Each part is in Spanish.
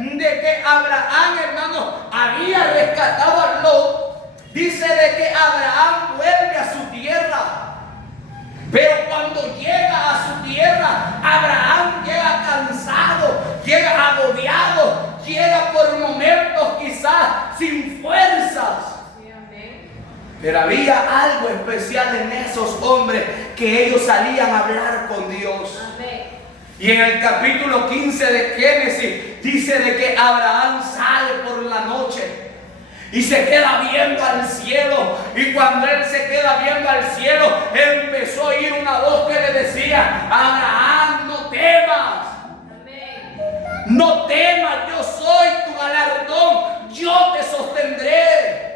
de que Abraham, hermano, había rescatado a Lot. Dice de que Abraham vuelve a su tierra. Pero cuando llega a su tierra, Abraham llega cansado, llega agobiado, llega por momentos quizás sin fuerzas. Pero había algo especial en esos hombres, que ellos salían a hablar con Dios. Y en el capítulo 15 de Génesis dice de que Abraham sale por la noche y se queda viendo al cielo. Y cuando él se queda viendo al cielo, empezó a oír una voz que le decía: Abraham, no temas. No temas, yo soy tu galardón, yo te sostendré.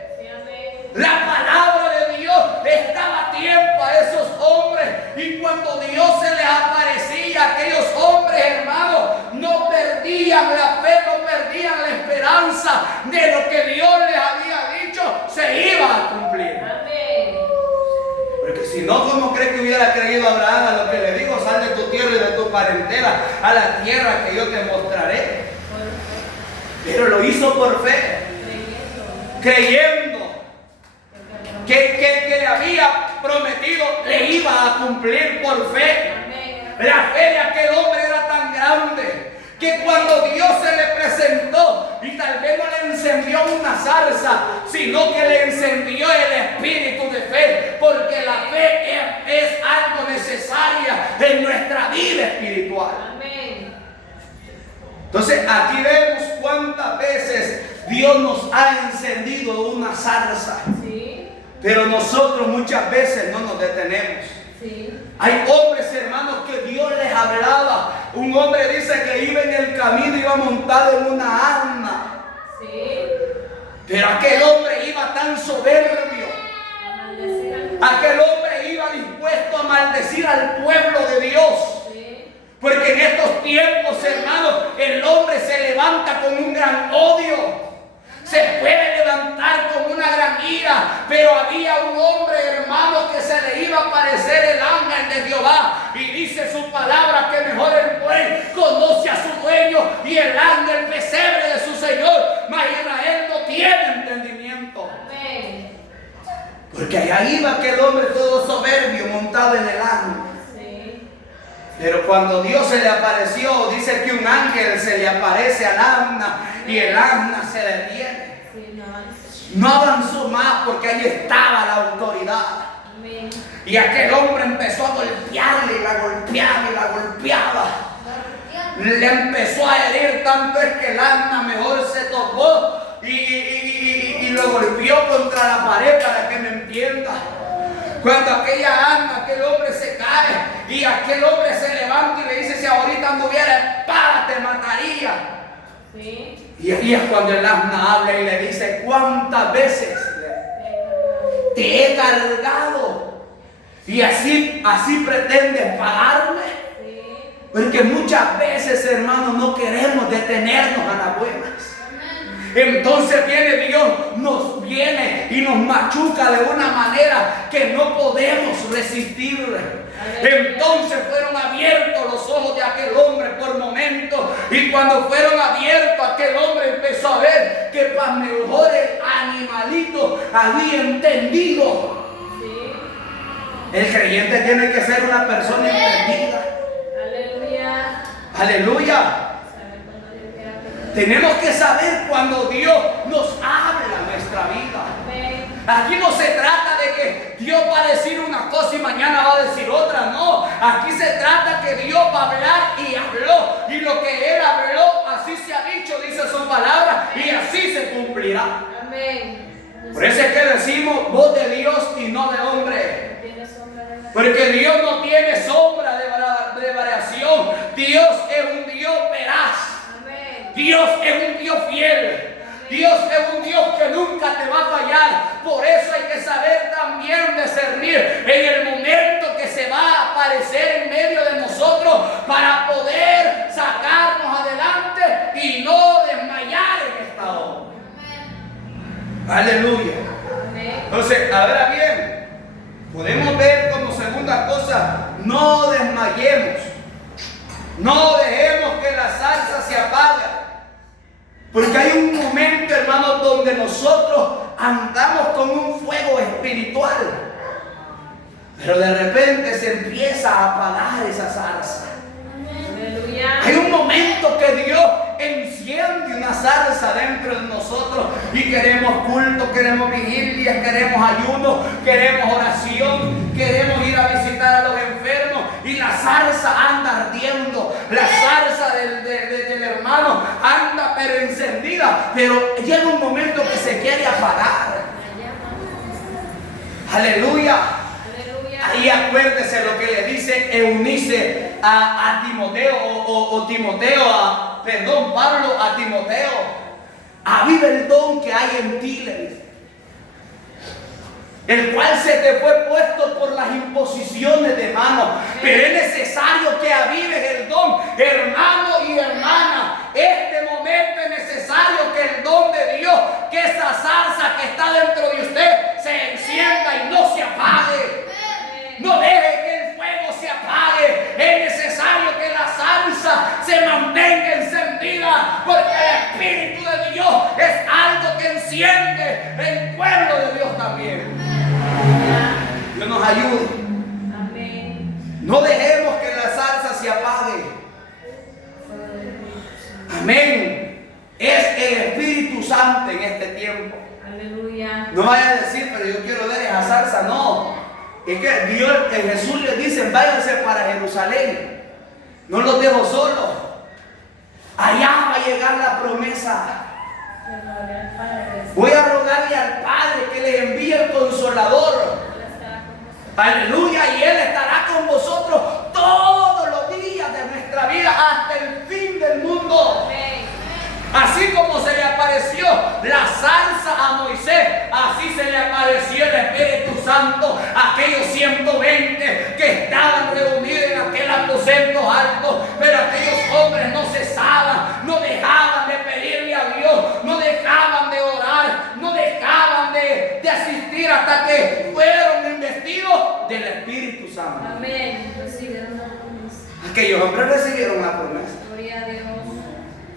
La palabra de Dios estaba a tiempo a esos hombres. Y cuando Dios se les aparecía, aquellos hombres, hermanos, no perdían la fe, no perdían la esperanza de lo que Dios les había dicho, se iba a cumplir. Porque si no, ¿cómo cree que hubiera creído Abraham a lo que le dijo? Sal de tu tierra y de tu parentela a la tierra que yo te mostraré. Pero lo hizo por fe, creyendo que le había prometido, le iba a cumplir por fe. La fe de aquel hombre era tan grande que cuando Dios se le presentó, y tal vez no le encendió una zarza, sino que le encendió el espíritu de fe, porque la fe es algo necesaria en nuestra vida espiritual. Entonces aquí vemos cuántas veces Dios nos ha encendido una zarza. Pero nosotros muchas veces no nos detenemos. Hay hombres, hermanos, que Dios les hablaba. Un hombre dice que iba en el camino, iba montado en una asna. Pero aquel hombre iba tan soberbio. Aquel hombre iba dispuesto a maldecir al pueblo de Dios. Porque en estos tiempos, hermanos, el hombre se levanta con un gran odio. Se puede levantar con una gran ira, pero había un hombre, hermano, que se le iba a aparecer el ángel de Jehová, y dice su palabra que mejor el buey conoce a su dueño y el ángel pesebre de su Señor, mas Israel no tiene entendimiento. Porque allá iba aquel hombre todo soberbio montado en el ángel. Pero cuando Dios se le apareció, dice que un ángel se le aparece al asna y el asna se detiene. No avanzó más porque ahí estaba la autoridad. Y aquel hombre empezó a golpearle y la golpeaba y la golpeaba. Le empezó a herir, tanto es que el asna mejor se tocó y lo golpeó contra la pared, para que me entienda. Cuando aquella asna, aquel hombre se cae y aquel hombre se levanta y le dice: si ahorita anduviera espada te mataría. Y ahí es cuando el asna habla y le dice: ¿cuántas veces te he cargado? Y así pretendes pagarme. Porque muchas veces, hermanos, no queremos detenernos a las buenas. Entonces viene Dios, nos viene y nos machuca de una manera que no podemos resistirle. Entonces fueron abiertos los ojos de aquel hombre por momentos, y cuando fueron abiertos, aquel hombre empezó a ver que para mejor el animalito había entendido. El creyente tiene que ser una persona entendida. Aleluya. Tenemos que saber cuando Dios nos habla en nuestra vida. Aquí no se trata de que Dios va a decir una cosa y mañana va a decir otra. No, aquí se trata que Dios va a hablar y habló. Y lo que Él habló, así se ha dicho, dice su palabra, y así se cumplirá. Por eso es que decimos voz de Dios y no de hombre. Porque Dios no tiene sombra de variación. Dios es un Dios veraz. Dios es un Dios fiel. Dios es un Dios que nunca te va a fallar. Por eso hay que saber también discernir en el momento que se va a aparecer en medio de nosotros, para poder sacarnos adelante y no desmayar en esta obra. Aleluya. Entonces, ahora bien, podemos ver como segunda cosa: no desmayemos. No dejemos que la salsa se apague. donde nosotros andamos con un fuego espiritual, pero de repente se empieza a apagar esa zarza. Hay un momento que Dios enciende una zarza dentro de nosotros y queremos culto, queremos vigilia, queremos ayuno, queremos oración, queremos ir a visitar a los enfermos y la zarza anda ardiendo, la zarza del hermano anda pero encendida, pero llega un momento que se quiere apagar. Aleluya. Ahí acuérdese lo que le dice Eunice a Timoteo, Pablo a Timoteo. Aviva el don que hay en ti, le dice, el cual se te fue puesto por las imposiciones de manos. Pero es necesario que avives el don, hermano y hermana. Este momento es necesario que el don de Dios, que esa zarza que está dentro de usted, se encienda y no se apague. No deje que el fuego se apague. Es necesario que la salsa se mantenga encendida, porque el Espíritu de Dios es algo que enciende el pueblo de Dios también. Dios nos ayude. Amén. No dejemos que la salsa se apague. Amén. Es el Espíritu Santo en este tiempo. Aleluya. No vaya a decir, pero yo quiero ver esa salsa. No. Es que Dios, Jesús les dice, váyanse para Jerusalén. No los dejo solos. Allá va a llegar la promesa. Voy a rogarle al Padre que les envíe el Consolador. Aleluya. Y Él estará con vosotros todos los días de nuestra vida hasta el fin del mundo. Así como se le apareció la zarza a Moisés, así se le apareció el Espíritu Santo a aquellos 120 que estaban reunidos en aquel aposento alto. Pero aquellos hombres no cesaban, no dejaban de pedirle a Dios, no dejaban de orar, no dejaban de asistir hasta que fueron investidos del Espíritu Santo. Amén. Aquellos hombres recibieron la promesa.